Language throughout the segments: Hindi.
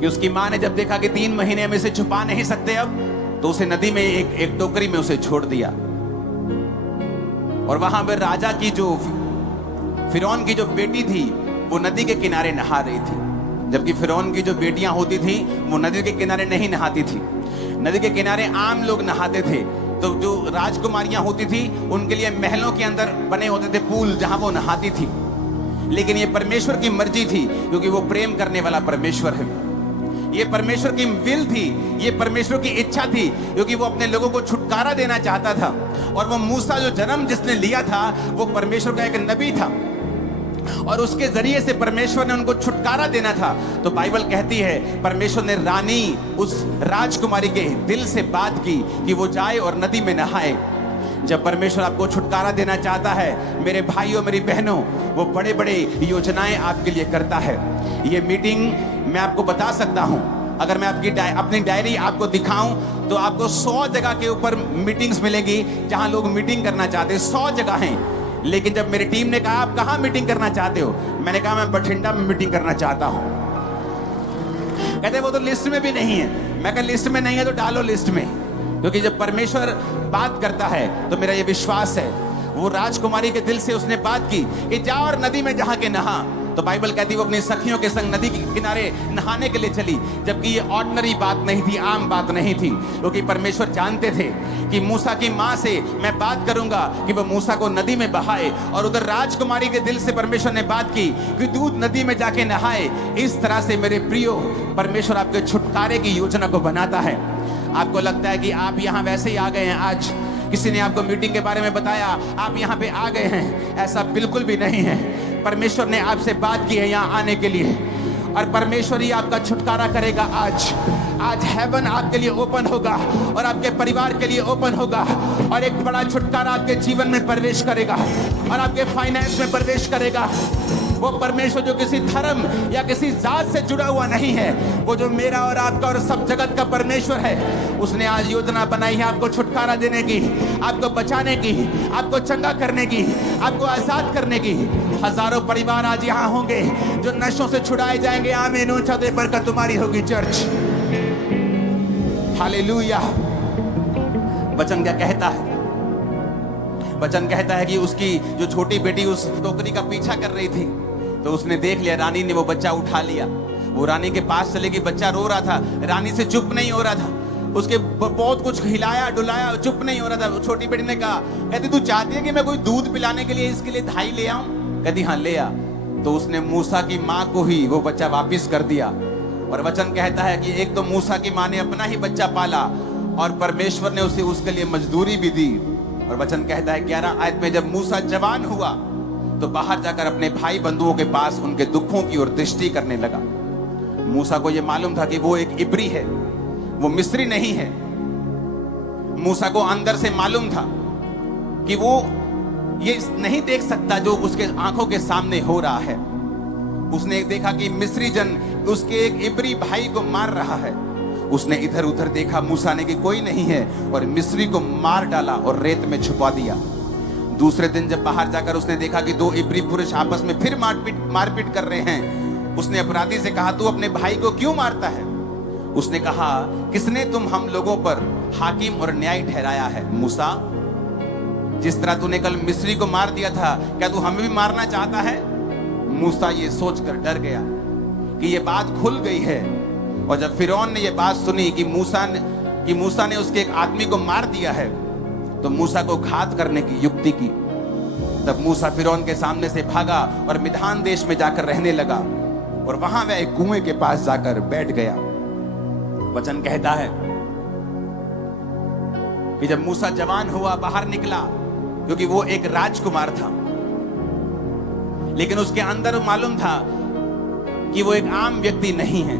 कि उसकी माँ ने जब देखा कि 3 महीने हम इसे छुपा नहीं सकते अब, तो उसे नदी में एक टोकरी में उसे छोड़ दिया। और वहां पर राजा की जो फिरौन की जो बेटी थी वो नदी के किनारे नहा रही थी, जबकि फिरौन की जो बेटियां होती थी वो नदी के किनारे नहीं नहाती थी। नदी के किनारे आम लोग नहाते थे, तो जो राजकुमारियां होती थी उनके लिए महलों के अंदर बने होते थे पूल जहां वो नहाती थी। लेकिन ये परमेश्वर की मर्जी थी, क्योंकि वो प्रेम करने वाला परमेश्वर है। ये परमेश्वर की विल थी, ये परमेश्वर की इच्छा थी, क्योंकि वो अपने लोगों को छुटकारा देना चाहता था। और वो मूसा जो जन्म जिसने लिया था वो परमेश्वर का एक नबी था, और उसके जरिए से परमेश्वर ने उनको छुटकारा देना था। तो बाइबल कहती है परमेश्वर ने रानी उस राजकुमारी के दिल से बात की कि वो जाए और नदी में नहाए। जब परमेश्वर आपको छुटकारा देना चाहता है मेरे भाइयों मेरी बहनों, वो बड़े बड़े योजनाएं आपके लिए करता है। ये मीटिंग मैं आपको बता सकता हूं, अगर मैं अपनी डायरी आपको दिखाऊं तो आपको 100 जगह के ऊपर मीटिंग्स मिलेंगी जहां लोग मीटिंग करना चाहते हैं, 100 जगह हैं। लेकिन जब मेरी टीम ने कहा आप कहां मीटिंग करना चाहते हो, मैंने कहा मैं बठिंडा में मीटिंग करना चाहता हूं। कहते वो तो लिस्ट में भी नहीं है। मैं कहा लिस्ट में नहीं है तो डालो लिस्ट में, क्योंकि जब परमेश्वर बात करता है तो मेरा ये विश्वास है, वो राजकुमारी के दिल से उसने बात की कि जा और नदी में जहां के नहा। तो बाइबल कहती है वो अपनी सखियों के संग नदी के किनारे नहाने के लिए चली, जबकि ये ऑर्डिनरी बात नहीं थी, आम बात नहीं थी, क्योंकि परमेश्वर जानते थे कि मूसा की माँ से मैं बात करूंगा कि वो मूसा को नदी में बहाए। और उधर राजकुमारी के दिल से परमेश्वर ने बात की कि तू नदी में जाके नहाए। इस तरह से मेरे प्रियो परमेश्वर आपके छुटकारे की योजना को बनाता है। आपको लगता है कि आप यहाँ वैसे ही आ गए हैं, आज किसी ने आपको मीटिंग के बारे में बताया आप यहाँ पे आ गए हैं, ऐसा बिल्कुल भी नहीं है। परमेश्वर ने आपसे बात की है यहाँ आने के लिए, और परमेश्वर ही आपका छुटकारा करेगा। आज हेवन आपके लिए ओपन होगा और आपके परिवार के लिए ओपन होगा, और एक बड़ा छुटकारा आपके जीवन में प्रवेश करेगा और आपके फाइनेंस में प्रवेश करेगा। वो परमेश्वर जो किसी धर्म या किसी जात से जुड़ा हुआ नहीं है, वो जो मेरा और आपका और सब जगत का परमेश्वर है, उसने आज योजना बनाई है आपको छुटकारा देने की, आपको बचाने की, आपको चंगा करने की, आपको आजाद करने की। हजारों परिवार आज यहाँ होंगे जो नशों से छुड़ाए जाएंगे। आमीन। ऊंचा दे बरकत तुम्हारी होगी चर्च। हालेलुया। वचन क्या कहता है? वचन कहता है कि उसकी जो छोटी बेटी उस टोकरी का पीछा कर रही थी, तो उसने देख लिया, रानी ने वो बच्चा उठा लिया। वो रानी के पास चले गई, बच्चा रो रहा था, रानी से चुप नहीं हो रहा था, उसके बहुत कुछ हिलाया डुलाया, चुप नहीं हो रहा था। छोटी बेटी ने कहा, कहती तू चाहती है कि मैं कोई दूध पिलाने के लिए इसके लिए धाई ले आऊं? कहती हाँ ले आ। तो उसने मूसा की माँ को ही वो बच्चा वापिस कर दिया। और वचन कहता है कि एक तो मूसा की माँ ने अपना ही बच्चा पाला और परमेश्वर ने उसे उसके लिए मजदूरी भी दी। और वचन कहता है 11 आयत में, जब मूसा जवान हुआ तो बाहर जाकर अपने भाई बंधुओं के पास उनके दुखों की ओर दृष्टि करने लगा। मूसा को यह मालूम था कि वो एक इब्री है, वो मिस्री नहीं है। मूसा को अंदर से मालूम था कि वो ये नहीं देख सकता जो उसके आंखों के सामने हो रहा है। उसने देखा कि मिस्री जन उसके एक इब्री भाई को मार रहा है। उसने इधर उधर देखा, मूसा ने कि कोई नहीं है, और मिस्री को मार डाला और रेत में छुपा दिया। दूसरे दिन जब बाहर जाकर उसने देखा कि 2 इब्री पुरुष आपस में फिर मारपीट कर रहे हैं, उसने अपराधी से कहा तू अपने भाई को क्यों मारता है? उसने कहा किसने तुम हम लोगों पर हाकिम और न्याय ठहराया है? मूसा, जिस तरह तूने कल मिस्री को मार दिया था, क्या तू हमें भी मारना चाहता है? मूसा ये सोचकर डर गया कि ये बात खुल गई है। और जब फिरौन ने ये बात सुनी कि मूसा ने उसके एक आदमी को मार दिया है, तो मूसा को घात करने की युक्ति की। तब मूसा फिरौन के सामने से भागा और मिधान देश में जाकर रहने लगा, और वहां वह एक कुएं के पास जाकर बैठ गया। वचन कहता है कि जब मूसा जवान हुआ, बाहर निकला, क्योंकि वो एक राजकुमार था, लेकिन उसके अंदर मालूम था कि वो एक आम व्यक्ति नहीं है।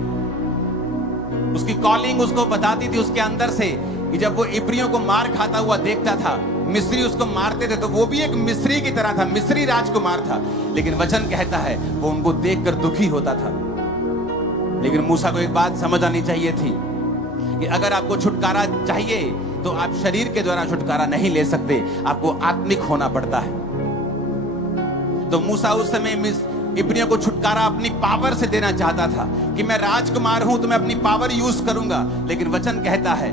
उसकी कॉलिंग उसको बताती थी उसके अंदर से कि जब वो इब्रियों को मार खाता हुआ देखता था, मिस्री उसको मारते थे, तो वो भी एक मिस्री की तरह था, मिस्री राजकुमार था। लेकिन वचन कहता है वो उनको देखकर दुखी होता था। लेकिन मूसा को एक बात समझ आनी चाहिए थी कि अगर आपको छुटकारा चाहिए तो आप शरीर के द्वारा छुटकारा नहीं ले सकते, आपको आत्मिक होना पड़ता है। तो मूसा उस समय इब्रियों को छुटकारा अपनी पावर से देना चाहता था कि मैं राजकुमार हूं तो मैं अपनी पावर यूज करूंगा, लेकिन वचन कहता है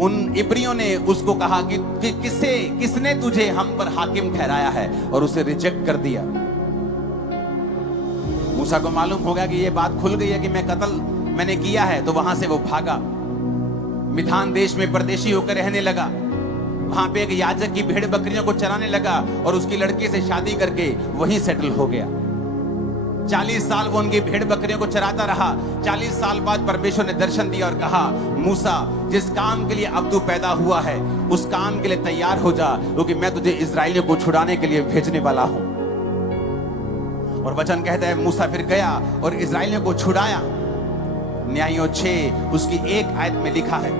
उन इब्रियों ने उसको कहा कि किसने तुझे हम पर हाकिम ठहराया है, और उसे रिजेक्ट कर दिया। मूसा को मालूम होगा कि ये बात खुल गई है कि मैं कत्ल मैंने किया है, तो वहां से वो भागा, मिधान देश में परदेशी होकर रहने लगा। वहां पे एक याजक की भेड़ बकरियों को चराने लगा और उसकी लड़की से शादी करके वहीं सेटल हो गया। 40 साल वो उनकी भेड़ बकरियों को चराता रहा। 40 साल बाद परमेश्वर ने दर्शन दिया और कहा, मूसा, जिस काम के लिए अब तू पैदा हुआ है उस काम के लिए तैयार हो जा, क्योंकि मैं तुझे इस्राएलियों को छुड़ाने के लिए भेजने वाला हूं। और वचन कहता है मूसा फिर गया और इस्राएलियों को छुड़ाया। न्यायों 6 उसकी 1 आयत में लिखा है,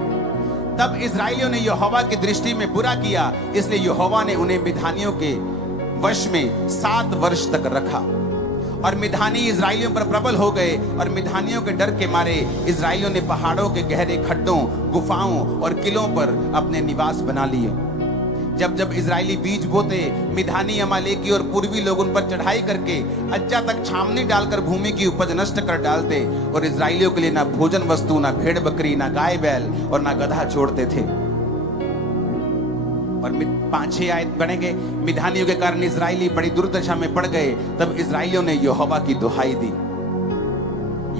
तब इस्राएलियों ने यहोवा की दृष्टि में बुरा किया, इसलिए यहोवा ने उन्हें मिधानियों के वश में 7 वर्ष तक रखा। और मिधानी इस्राएलियों पर प्रबल हो गए, और मिधानियों के डर के मारे इस्राएलियों ने पहाड़ों के गहरे खड्डों, गुफाओं और किलों पर अपने निवास बना लिए। जब जब इजरायली बीज बोते, मिधानी, अमालेकी और पूर्वी लोग उन पर चढ़ाई करके अज्जा तक छावनी डालकर भूमि की उपज नष्ट कर डालते, और इजरायलियों के लिए ना भोजन वस्तु, ना भेड़ बकरी, ना गाय बैल और ना गधा छोड़ते थे। और 5-6 आयत बढ़ेंगे, मिधानियों के कारण इजरायली बड़ी दुर्दशा में पड़ गए। तब इजरायलियों ने यहोवा की दुहाई दी।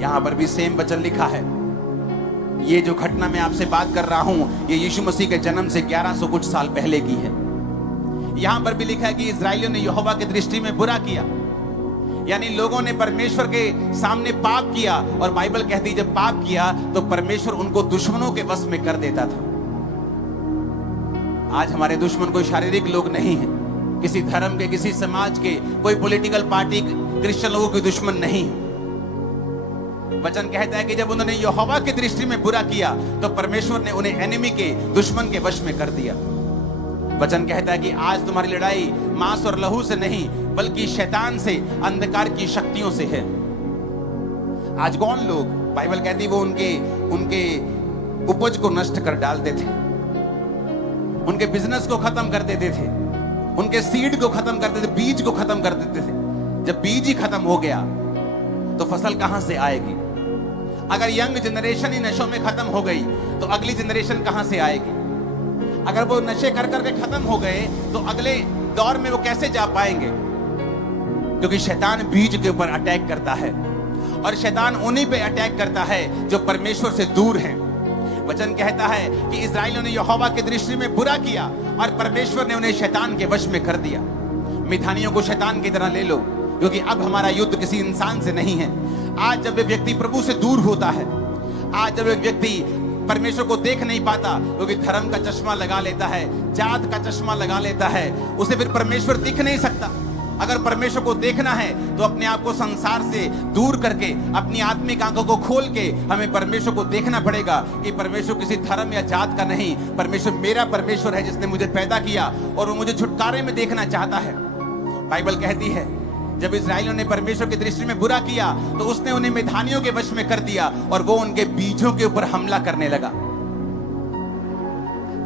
यहां पर भी सेम वचन लिखा है। ये जो घटना मैं आपसे बात कर रहा हूं, ये यीशु मसीह के जन्म से 1100 कुछ साल पहले की है। यहां पर भी लिखा है कि इस्राएलियों ने यहोवा की दृष्टि में बुरा किया, यानी लोगों ने परमेश्वर के सामने पाप किया। और बाइबल कहती है जब पाप किया तो परमेश्वर उनको दुश्मनों के वश में कर देता था। आज हमारे दुश्मन कोई शारीरिक लोग नहीं है, किसी धर्म के, किसी समाज के, कोई पॉलिटिकल पार्टी, क्रिश्चियन लोगों के दुश्मन नहीं है। वचन कहता है कि जब उन्होंने यहोवा की दृष्टि में बुरा किया तो परमेश्वर ने उन्हें एनिमी के, दुश्मन के वश में कर दिया। वचन कहता है कि आज तुम्हारी लड़ाई मांस और लहू से नहीं, बल्कि शैतान से, अंधकार की शक्तियों से है। आज कौन लोग, बाइबल कहती वो उनके उपज को नष्ट कर डालते थे, उनके बिजनेस को खत्म कर देते थे, उनके सीड को खत्म कर देते थे, बीज को खत्म कर देते थे। जब बीज ही खत्म हो गया तो फसल कहां से आएगी? अगर यंग जनरेशन ही नशों में खत्म हो गई तो अगली जनरेशन कहां से आएगी? अगर वो नशे कर करके खत्म हो गए तो अगले दौर में वो कैसे जा पाएंगे? क्योंकि शैतान बीज के ऊपर अटैक करता है, और शैतान उन्हीं पे अटैक करता है जो परमेश्वर से दूर हैं। वचन कहता है कि इस्राएलियों ने यहोवा की दृष्टि में बुरा किया और परमेश्वर ने उन्हें शैतान के वश में कर दिया। मिधानियों को शैतान की तरह ले लो, क्योंकि अब हमारा युद्ध किसी इंसान से नहीं है। आज जब एक व्यक्ति प्रभु से दूर होता है, आज जब एक व्यक्ति परमेश्वर को देख नहीं पाता, क्योंकि धर्म का चश्मा लगा लेता है, जात का चश्मा लगा लेता है, उसे फिर परमेश्वर दिख नहीं सकता। अगर परमेश्वर को देखना है तो अपने आप को संसार से दूर करके, अपनी आत्मिक आंखों को खोल के हमें परमेश्वर को देखना पड़ेगा कि परमेश्वर किसी धर्म या जात का नहीं, परमेश्वर मेरा परमेश्वर है जिसने मुझे पैदा किया और वो मुझे छुटकारे में देखना चाहता है। बाइबल कहती है जब इस्राएलियों ने परमेश्वर की दृष्टि में बुरा किया तो उसने उन्हें मिधानियों के वश में कर दिया और वो उनके बीजों के ऊपर हमला करने लगा।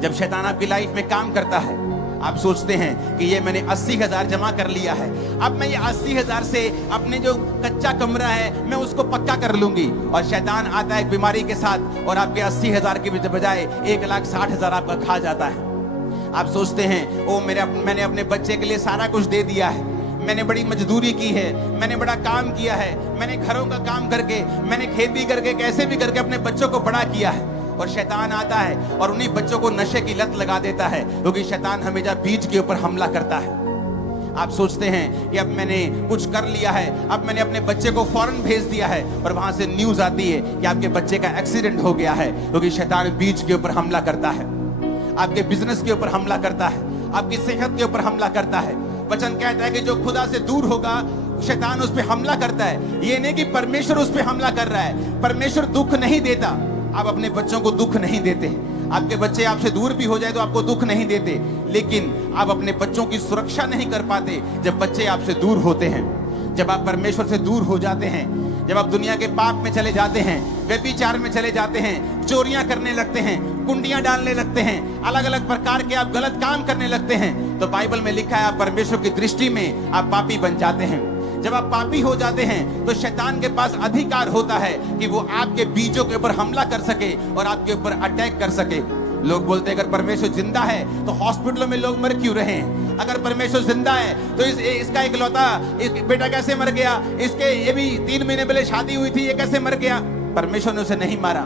जब शैतान आपकी लाइफ में काम करता है, आप सोचते हैं कि ये मैंने 80,000 जमा कर लिया है, अब मैं ये 80,000 से अपने जो कच्चा कमरा है मैं उसको पक्का कर लूंगी, और शैतान आता है बीमारी के साथ और आपके 80,000 के बजाय 1,60,000 आपका खा जाता है। आप सोचते हैं ओ मैंने अपने बच्चे के लिए सारा कुछ दे दिया है, मैंने बड़ी मजदूरी की है, मैंने बड़ा काम किया है, मैंने घरों का काम करके, मैंने खेती करके, कैसे भी करके अपने बच्चों को बड़ा किया है। और शैतान आता है और उन्हीं बच्चों को नशे की लत लगा देता है, क्योंकि शैतान हमेशा बीज के ऊपर हमला करता है। आप सोचते हैं कि अब मैंने कुछ कर लिया है, अब मैंने अपने बच्चे को फौरन भेज दिया है, और वहां से न्यूज आती है कि आपके बच्चे का एक्सीडेंट हो गया है, क्योंकि शैतान बीज के ऊपर हमला करता है, आपके बिजनेस के ऊपर हमला करता है, आपकी सेहत के ऊपर हमला करता है। वचन कहता है कि जो खुदा से दूर होगा शैतान उस पर हमला करता है। ये नहीं कि परमेश्वर उस पर हमला कर रहा है, परमेश्वर दुख नहीं देता। आप अपने बच्चों को दुख नहीं देते, आपके बच्चे आपसे दूर भी हो जाए तो आपको दुख नहीं देते, लेकिन आप अपने बच्चों की सुरक्षा नहीं कर पाते जब बच्चे आपसे दूर होते हैं। जब आप परमेश्वर से दूर हो जाते हैं, जब आप दुनिया के पाप में चले जाते हैं, व्यभिचार में चले जाते हैं, चोरियां करने लगते हैं, कुंडियां डालने लगते हैं, अलग अलग प्रकार के आप गलत काम करने लगते हैं, तो बाइबल में लिखा है आप परमेश्वर की दृष्टि में आप पापी बन जाते हैं। जब आप पापी हो जाते हैं तो शैतान के पास अधिकार होता है कि वो आपके बीजों के ऊपर हमला कर सके और आपके ऊपर अटैक कर सके। लोग बोलते हैं अगर परमेश्वर जिंदा है तो हॉस्पिटलों में लोग मर क्यों रहे हैं? अगर परमेश्वर जिंदा है तो इसका इकलौता बेटा कैसे मर गया? इसके ये भी 3 महीने पहले शादी हुई थी, ये कैसे मर गया? परमेश्वर ने उसे नहीं मारा,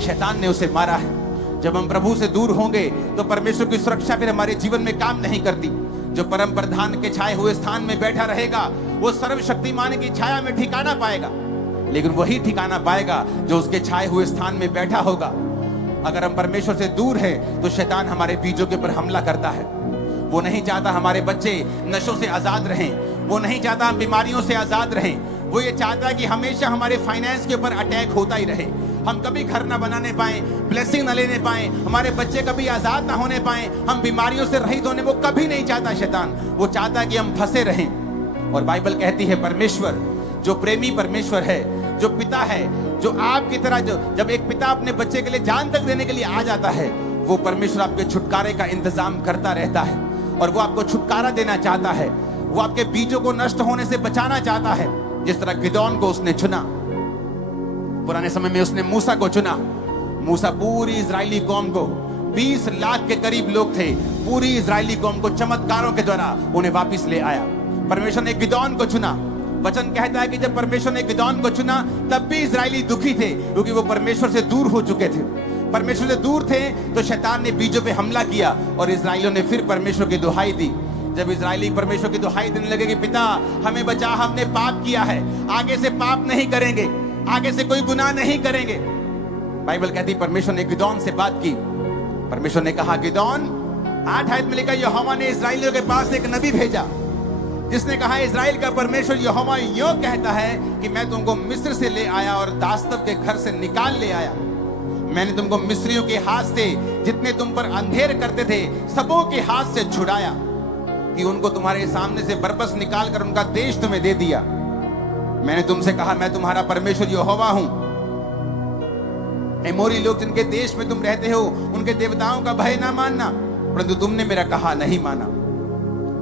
शैतान ने उसे मारा है। जब हम प्रभु से दूर होंगे तो परमेश्वर की सुरक्षा फिर हमारे जीवन में काम नहीं करती। जो परम प्रधान के छाए हुए स्थान में बैठा रहेगा वो सर्वशक्तिमान की छाया में ठिकाना पाएगा, लेकिन वही ठिकाना पाएगा जो उसके छाए हुए स्थान में बैठा होगा। अगर हम परमेश्वर से दूर हैं तो शैतान हमारे बीजों के ऊपर हमला करता है। वो नहीं चाहता हमारे बच्चे नशों से आजाद रहें, वो नहीं चाहता हम बीमारियों से आजाद रहें, वो ये चाहता है कि हमेशा हमारे फाइनेंस के ऊपर अटैक होता ही रहे, हम कभी घर ना बनाने पाए, ब्लेसिंग ना लेने पाए, हमारे बच्चे कभी आजाद ना होने पाए, हम बीमारियों से रहित होने, वो कभी नहीं चाहता शैतान। वो चाहता है कि हम फंसे रहें। और बाइबल कहती है परमेश्वर जो प्रेमी परमेश्वर है, जो पिता है, जो आपकी तरह जब एक पिता अपने बच्चे के लिए जान तक देने के लिए आ जाता है, वो परमेश्वर आपके छुटकारे का इंतजाम करता रहता है और वो आपको छुटकारा देना चाहता है। वो आपके बीजों को नष्ट होने से बचाना चाहता है। जिस तरह गिदोन को उसने चुना, पुराने समय में उसने मूसा को चुना। मूसा पूरी इजरायली कौम को, 20 लाख के करीब लोग थे, पूरी इजरायली कौम को चमत्कारों के द्वारा उन्हें वापस ले आया। परमेश्वर ने गिदोन को चुना। वचन कहता है कि जब परमेश्वर ने गिदोन को चुना तब भी इजरायली दुखी थे, क्योंकि वो परमेश्वर से दूर हो चुके थे। परमेश्वर से दूर थे तो शैतान ने बीजों पे हमला किया और इजराइलियों ने फिर परमेश्वर की दुहाई दी। जब इजरायली परमेश्वर की दुहाई देने लगे कि पिता हमें बचा, हमने पाप किया है, आगे से पाप नहीं करेंगे, आगे से कोई गुनाह नहीं करेंगे। बाइबल कहती परमेश्वर ने गिदोन से बात की। परमेश्वर ने कहा गिदोन, 8 आयत में लिखा यहोवा ने इजराइलियों के पास एक नबी भेजा जिसने कहा इजराइल का परमेश्वर यहोवा यूं कहता है कि मैं तुमको मिस्र से ले आया और दास्तव के घर से निकाल ले आया। मैंने तुमको मिस्रियों के हाथ से, जितने तुम पर अंधेर करते थे, सबों के हाथ से छुड़ाया कि उनको तुम्हारे सामने से बरबस निकाल कर उनका देश तुम्हें दे दिया। मैंने तुमसे कहा मैं तुम्हारा परमेश्वर यहोवा हूं। एमोरी लोग जिनके देश में तुम रहते हो उनके देवताओं का भय ना मानना, परंतु तुमने मेरा कहा नहीं माना।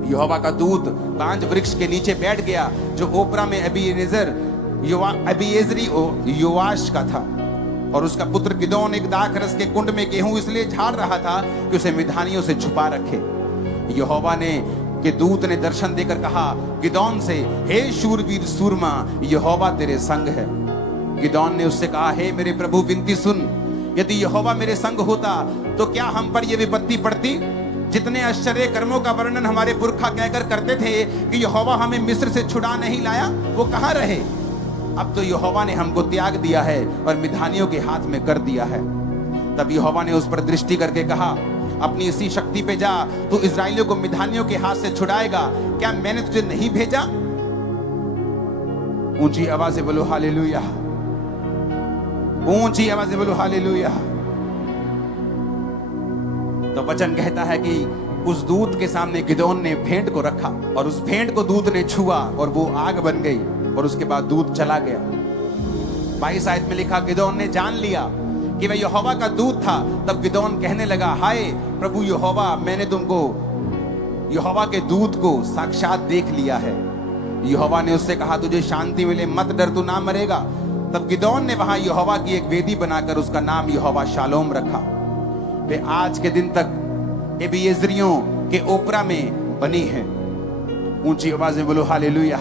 यहोवा का दूत बांज वृक्ष के नीचे बैठ गया जो ओपरा में अबीएजरी योआश का था, और उसका पुत्र गिदोन एक दाखरस के कुंड में गेहूं इसलिए झाड़ रहा था कि उसे मिधानियों से छुपा रखे। यहोवा ने के दूत ने दर्शन देकर कहा गिदोन से, हे शूरवीर सूरमा, यहोवा तेरे संग है। गिदोन ने उससे कहा, हे मेरे प्रभु विनती सुन, यदि यहोवा मेरे संग होता तो क्या हम पर यह विपत्ति पड़ती? जितने आश्चर्य कर्मों का वर्णन हमारे पुरखा कहकर करते थे कि यहोवा हमें मिस्र से छुड़ा नहीं लाया, वो कहाँ रहे? अब तो यहोवा ने हमको त्याग दिया है और मिधानियों के हाथ में कर दिया है। तब यहोवा ने उस पर दृष्टि करके कहा, अपनी इसी शक्ति पे जा, तू इजराइलियों को मिधानियों के हाथ से छुड़ाएगा। क्या मैंने तुझे नहीं भेजा? ऊंची आवाज से बोलो हालेलुया, ऊंची आवाज से बोलो हालेलुया। तो वचन कहता है कि उस दूत के सामने गिदोन ने भेंट को रखा और उस भेंट को दूत ने छुआ और वो आग बन गई और उसके बाद दूत चला गया। 22 आयत में लिखा गिदोन ने जान लिया कि वह यहोवा का दूत था। तब गिदोन कहने लगा, हाय प्रभु यहोवा, मैंने तुमको यहोवा के दूत को साक्षात देख लिया है। यहोवा ने उससे कहा, तुझे शांति मिले, मत डर, तू ना मरेगा। तब गिदोन ने वहां यहोवा की एक वेदी बनाकर उसका नाम यहोवा शालोम रखा। वे आज के दिन तक एबीएजरियों के ओपरा में बनी है। ऊंची आवाज में बोलो हालेलुया।